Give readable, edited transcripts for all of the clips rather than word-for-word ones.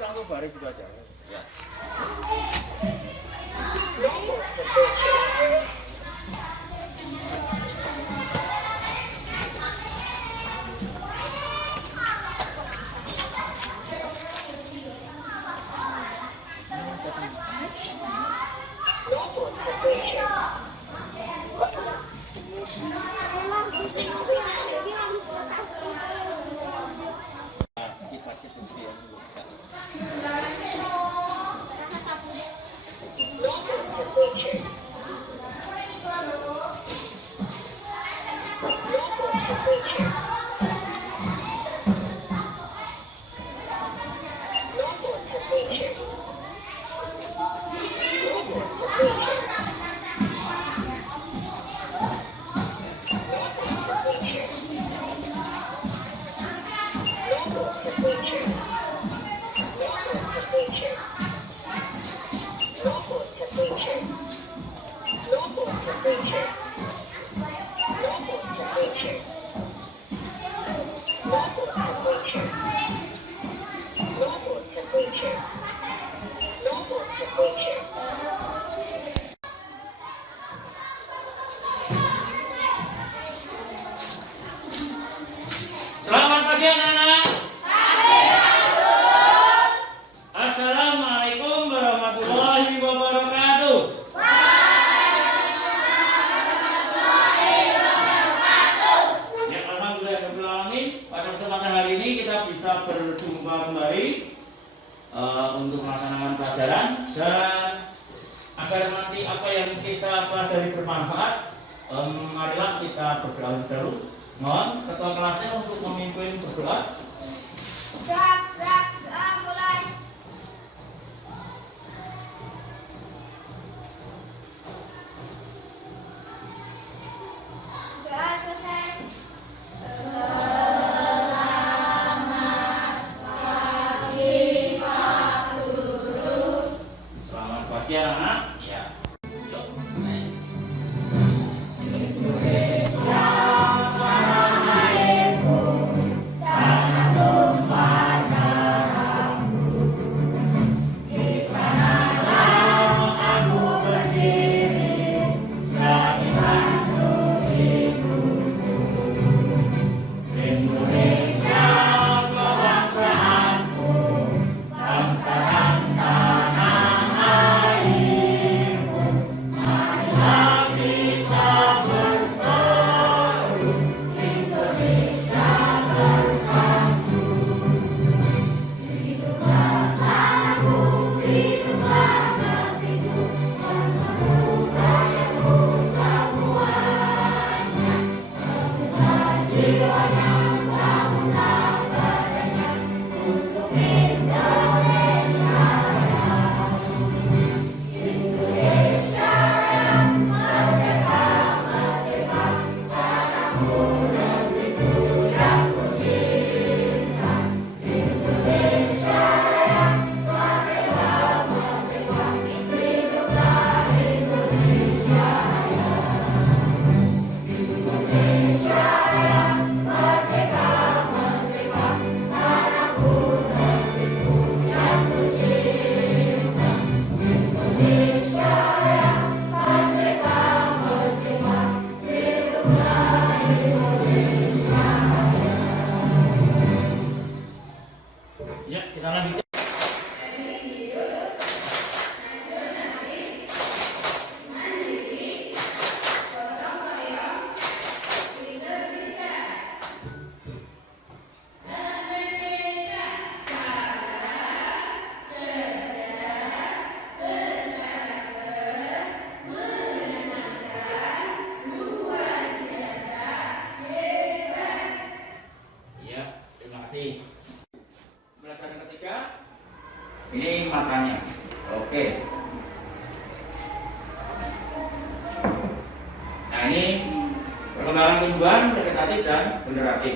langsung baris gitu aja. Ya. Selamat pagi anak-anak. Assalamualaikum warahmatullahi wabarakatuh. Ya, alhamdulillahirobbilalamin. Pada kesempatan hari ini kita bisa berjumpa kembali untuk melaksanakan pelajaran, dan agar nanti apa yang kita pelajari bermanfaat, marilah kita berdoa dulu. Mohon ketua kelasnya untuk memimpin berdoa. Doa mulai. Doa selesai. Selamat pagi anak-anak. Ya. Ini makannya. Oke. Nah ini perkembangan tumbuhan vegetatif dan generatif.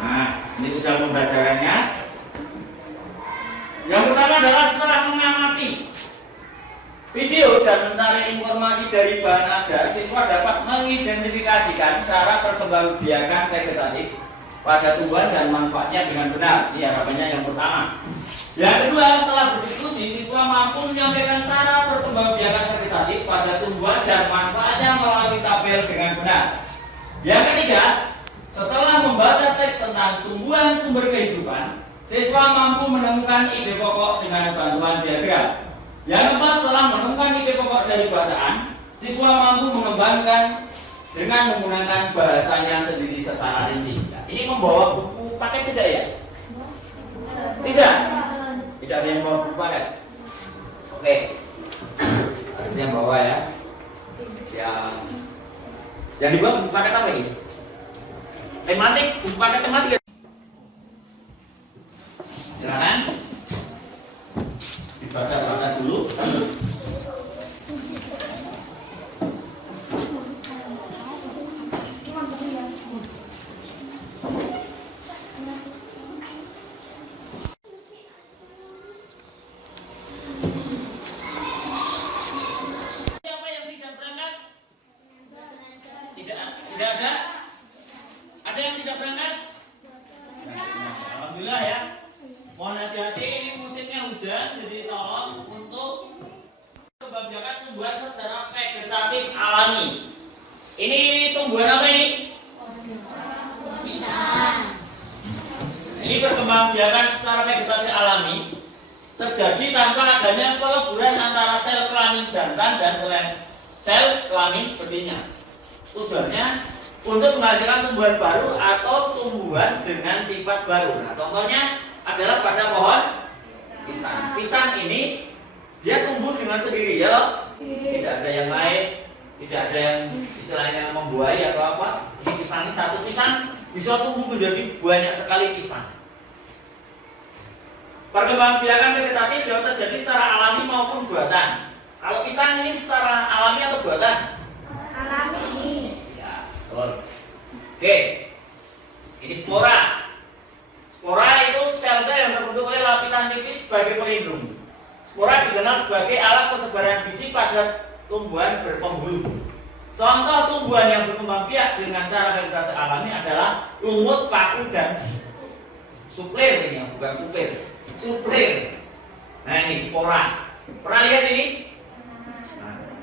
Nah ini ujian pembelajarannya. Yang pertama adalah setelah mengamati video dan mencari informasi dari bahan ajar, siswa dapat mengidentifikasikan cara perkembangbiakan vegetatif pada tumbuhan dan manfaatnya dengan benar. Ini harapannya yang pertama. Yang kedua, setelah berdiskusi, siswa mampu menyampaikan cara perkembangbiakan vegetatif pada tumbuhan dan manfaatnya melalui tabel dengan benar. Yang ketiga, setelah membaca teks tentang tumbuhan sumber kehidupan, siswa mampu menemukan ide pokok dengan bantuan diagram. Yang keempat, setelah menemukan ide pokok dari bacaan, siswa mampu mengembangkan dengan menggunakan bahasanya sendiri secara rinci. Nah, ini membawa buku paket tidak ya? Tidak. Tidak ada yang bawa buku paket. Oke. Harusnya yang bawa ya. Yang dibuat buku paket apa ini? Tematik, buku paket tematik. Silakan. Dibaca-baca dulu. Siapa yang tidak berangkat? Tidak ada? Ada yang tidak berangkat? Alhamdulillah ya. Mohon hati-hati, ini musimnya hujan, jadi tolong untuk membagikan tumbuhan secara vegetatif alami. Ini tumbuhan apa ini? Ini perkembangbiakan secara vegetatif alami terjadi tanpa adanya peleburan antara sel kelamin jantan dan sel kelamin betina. Tujuannya untuk menghasilkan tumbuhan baru atau tumbuhan dengan sifat baru. Nah, contohnya adalah pada pohon pisang. Pisang ini dia tumbuh dengan sendiri ya, tidak ada yang lain, tidak ada yang istilahnya membuai atau apa. Ini pisang, ini satu pisang bisa tumbuh menjadi banyak sekali pisang. Perkembangbiakan vegetatif dapat terjadi secara alami maupun buatan. Kalau pisang ini secara alami atau buatan? Alami. Ya, betul. Oke. Ini spora. Spora itu sel-sel yang terbentuk oleh lapisan tipis sebagai pelindung. Spora dikenal sebagai alat persebaran biji pada tumbuhan berpenghulu. Contoh tumbuhan yang berkembang biak dengan cara vegetatif alami adalah lumut, paku, dan suplir ini, bukan supir. Suplir. Nah ini spora. Pernah lihat ini?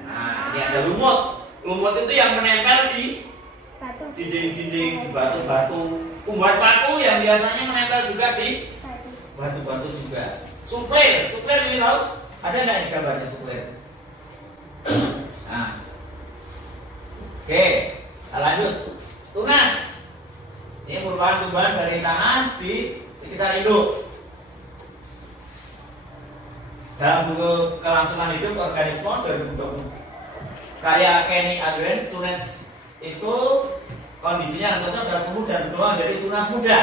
Nah ini ada lumut. Lumut itu yang menempel di dinding-dinding, di batu-batu. Tumbuhan paku yang biasanya menempel juga di batu-batu juga. Suplir ini tahu? Ada nggak ini gambarnya suplir? Nah, oke, kita lanjut. Tunas. Ini merupakan tumbuhan dari tanah di sekitar induk. Dalam buku Kelangsungan Hidup Organisme 2020, karya Kenny Adrian, tunas itu kondisinya yang cocok dan tumbuh dan berkembang dari tunas muda.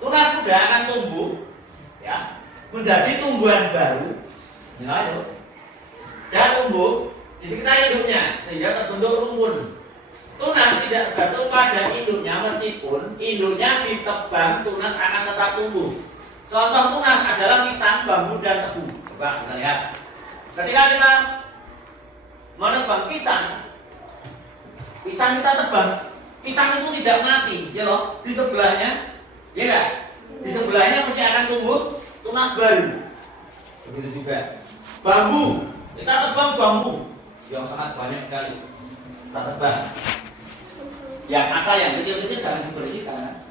Tunas muda akan tumbuh, ya, menjadi tumbuhan baru, ya, itu, dan tumbuh di sekitar induknya sehingga terbentuk rumpun. Tunas tidak bergantung pada induknya, meskipun induknya ditebang, tunas akan tetap tumbuh. Contoh tunas adalah pisang, bambu, dan tebu. Coba kita lihat. Ketika kita menebang pisang kita tebang. Pisang itu tidak mati, ya loh. Di sebelahnya, ya enggak? Di sebelahnya mesti akan tumbuh tunas baru. Begitu juga bambu. Kita tebang bambu yang sangat banyak sekali. Kita tebang. Yang asal yang kecil-kecil jangan dibersihkan,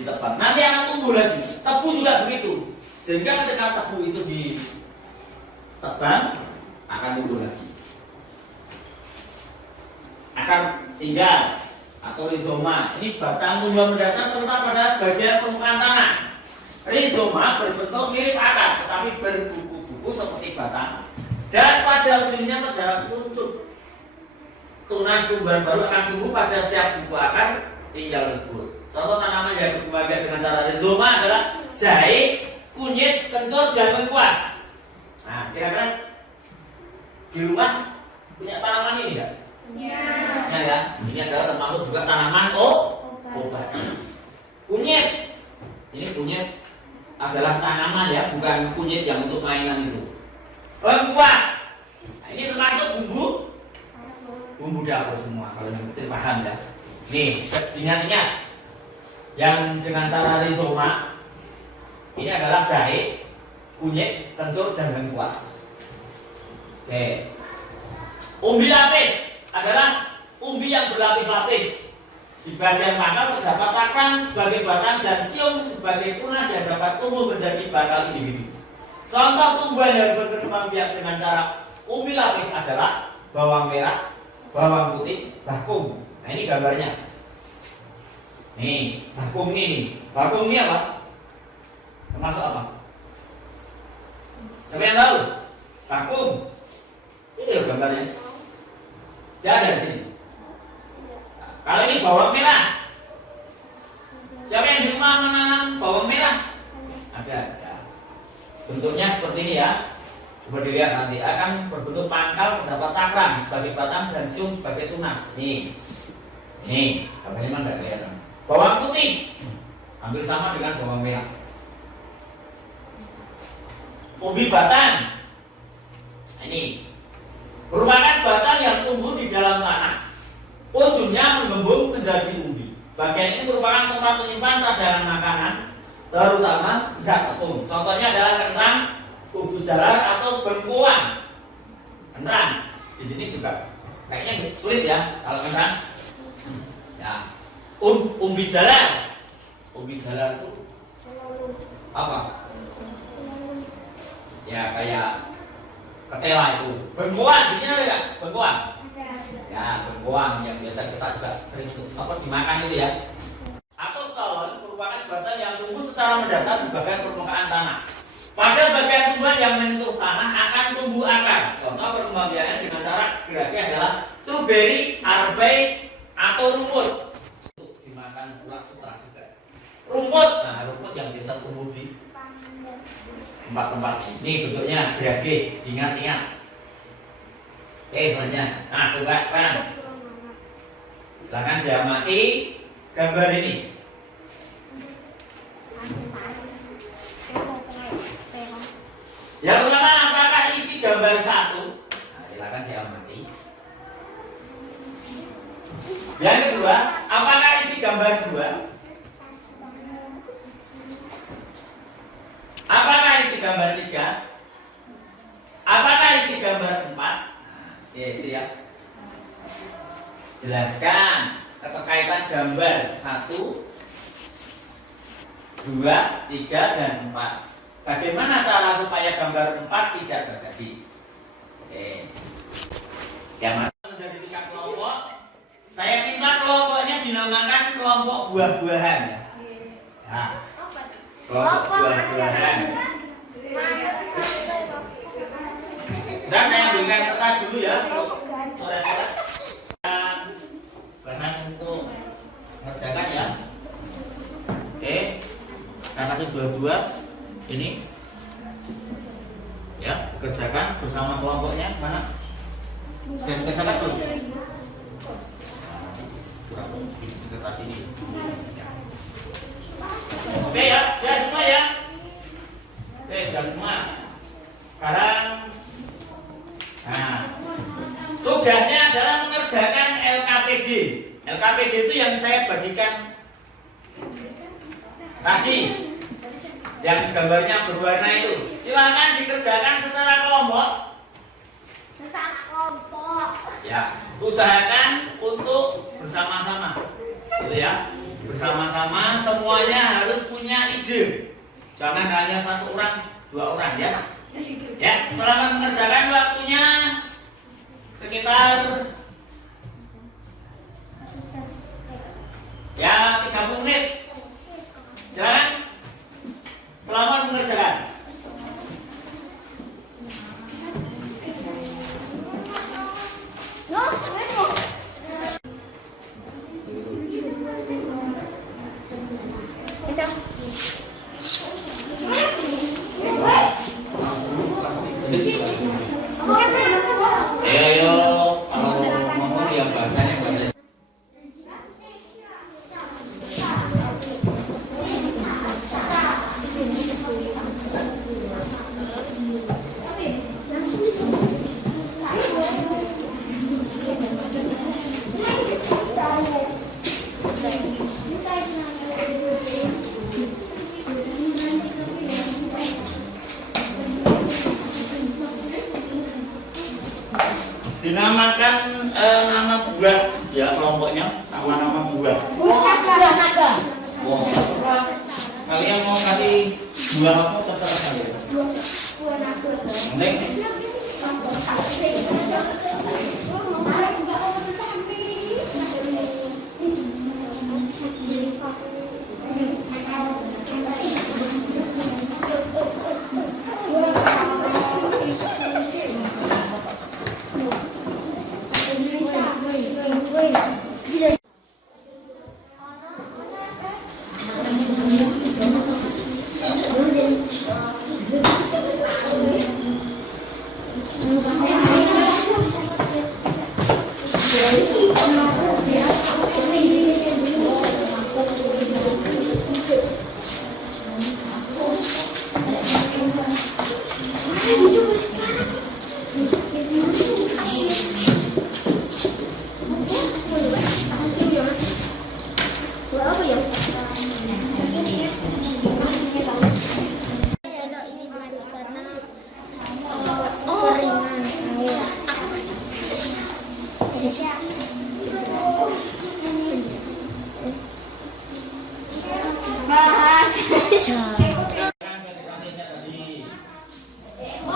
ditebang. Nanti akan tumbuh lagi. Tebu juga begitu. Sehingga ketika tebu itu ditebang, akan tumbuh lagi. Akar tinggal atau rizoma. Ini batang tumbuhan mendatar terletak pada bagian permukaan tanah. Rizoma berbentuk mirip akar, tetapi berbuku-buku seperti batang. Dan pada ujungnya terdapat kuncup. Tunas tumbuhan baru akan tumbuh pada setiap buku akar tinggal tersebut. Contoh tanaman yang berkembang biak dengan cara rizoma adalah jahe, kunyit, kencur, dan lengkuas. Nah, kira-kira di rumah punya tanaman ini enggak? Ya. Ini adalah termasuk juga tanaman obat. Kunyit. Ini kunyit adalah tanaman ya, bukan kunyit yang untuk mainan itu. Lengkuas. Nah, ini termasuk bumbu dapur semua. Kalau yang penting paham ya. Nih, ingat-ingat. Yang dengan cara rizoma ini adalah jahe, kunyit, kencur, dan lengkuas. Oke. Umbi lapis adalah umbi yang berlapis-lapis. Di bagian pangkal terdapat cakram sebagai batang dan siung sebagai tunas yang dapat tumbuh menjadi bakal individu. Contoh tumbuhan yang berkembang biak dengan cara umbi lapis adalah bawang merah, bawang putih, bakung. Nah ini gambarnya. Nih, bakung ini nih. Bakung ini apa? Termasuk apa? Siapa yang tahu? Bakung. Ini loh gambarnya. Dia ada di sini. Kalau ini bawang merah, siapa yang di rumah menanam bawang merah? Ada. Bentuknya seperti ini ya. Coba dilihat nanti akan berbentuk pangkal terdapat cakram sebagai batang dan siung sebagai tunas. Nih, ini gambarnya mana nggak kelihatan? Bawang putih, hampir sama dengan bawang merah. Umbi batang, ini merupakan batang yang tumbuh di dalam tanah. Ujungnya menggembung menjadi umbi. Bagian ini merupakan tempat menyimpan cadangan makanan, terutama bisa tepung. Contohnya adalah kentang, ubi jalar atau bengkuang. Kentang di sini juga kayaknya sulit ya kalau kentang. Ya, umbi jalar. Umbi jalar itu apa? Ya kayak ketela itu. Bengkuang di sini ada nggak? Bengkuang. Ya, bengkoang yang biasa kita juga sering dimakan itu ya. Atau stolon merupakan batang yang tumbuh secara mendatar di bagian permukaan tanah. Pada bagian tumbuhan yang menyentuh tanah akan tumbuh akar. Contoh perkembangbiakannya dengan cara geraknya adalah stroberi, arabai, atau rumput. Untuk dimakan ulat sutra juga. Rumput, nah rumput yang biasa tumbuh di tempat-tempat ini bentuknya gerage, ingat-ingat. Oke, selanjutnya. Nah, coba sekarang. Silakan diamati gambar ini. Yang pertama, apakah isi gambar satu? Nah, silakan diamati. Yang kedua, apakah isi gambar dua? Apakah isi gambar tiga? Apakah isi gambar empat? Ya, itu ya. Jelaskan keterkaitan gambar 1, 2, 3, dan 4. Bagaimana cara supaya gambar 4 tidak terjadi? Oke. Yang menjadi 3 kelompok. Saya minta kelompoknya dinamakan kelompok buah-buahan. Nah, kelompok buah-buahan. Dan saya berikan kertas dulu ya untuk coret-coret bahan untuk mengerjakan ya. Oke, saya kasih dua-dua ini ya, kerjakan bersama kelompoknya. Mana? Sudah dikerjakan tuh? Di kertas ini. Oke ya, sudah semua ya. Oke, sudah semua. Sekarang nah, tugasnya adalah mengerjakan LKPD. LKPD itu yang saya bagikan tadi, yang gambarnya berwarna itu. Silakan dikerjakan secara kelompok. Ya, usahakan untuk bersama-sama, gitu ya. Bersama-sama, semuanya harus punya ide. Jangan hanya 1 orang, 2 orang ya. Ya, selamat mengerjakan, waktunya sekitar ya 30 menit. Jangan, selamat mengerjakan. Bisa. menamakan nama buah ya kelompoknya, nama-nama buah. Naga. Oh, terserah. Kalian mau kasih buah apa terserah kalian. Buah naga. Penting.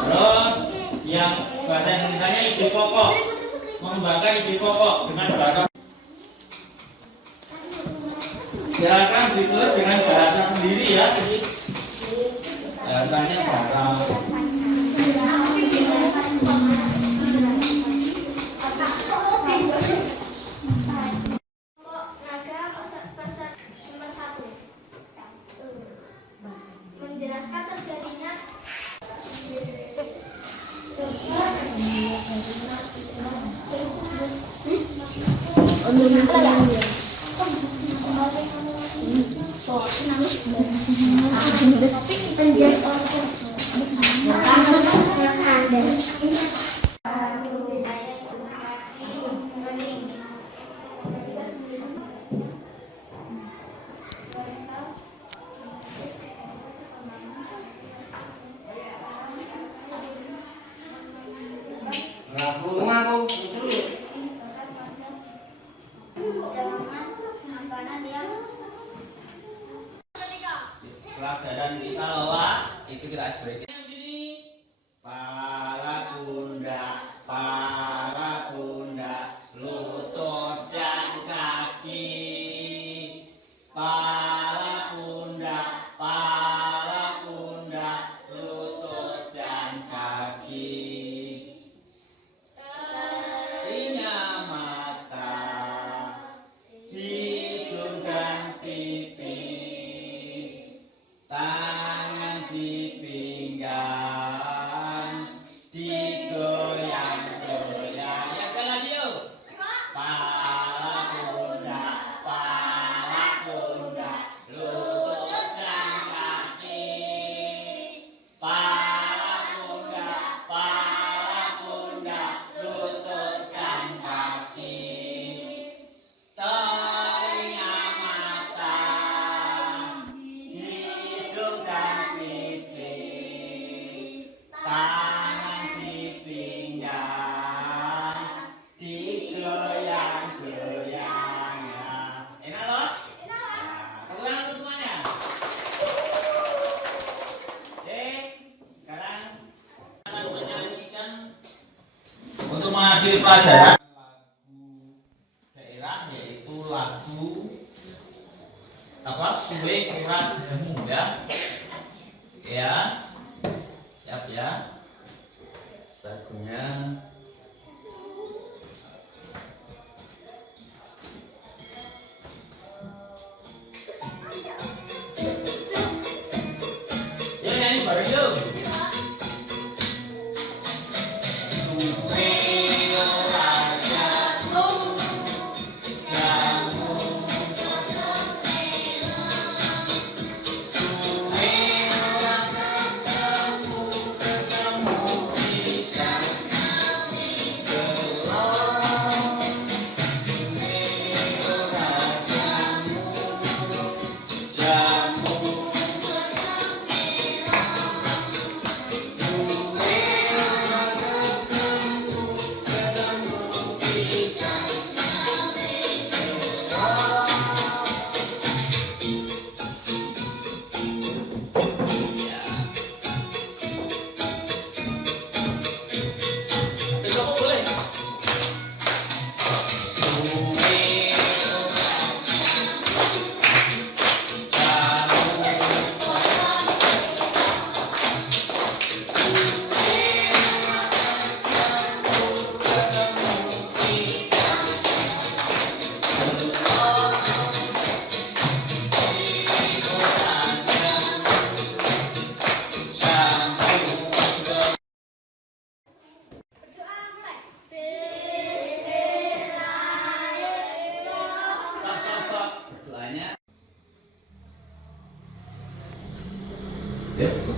Terus yang bahasa Indonesianya ide pokok, mengembangkan ide pokok dengan bahasa. Silakan ditulis dengan bahasa sendiri ya, jadi bahasanya bahasa. Menjelaskan terjadinya Pelajaran kita lola itu kita sebagai begini. Pala pundak, lutut dan kaki. Pala pundak, lutut dan kaki. Telinga, mata, hidung dan pipi. Tangan di pinggang, digoyang-goyang. Ya sekali lagi yuk. Pala pundak, lutut dan kaki. Pala pundak, lutut dan kaki. Telinga, mata, hidung dan pipi, tangan di pinggang, digoyang-goyang. Enak loh? Tepuk tangan untuk semuanya. Oke, sekarang akan menyanyikan untuk menghadiri pelajaran lagu daerah, yaitu lagu apa? Suwe Ora Jamu ya. Ya. Siap ya. Lagunya yuk nyanyi bareng yuk. Suwe ora jamu, jamu. Suwe ora ketemu bisa gelap. Suwe ora jamu, jamu. Ya.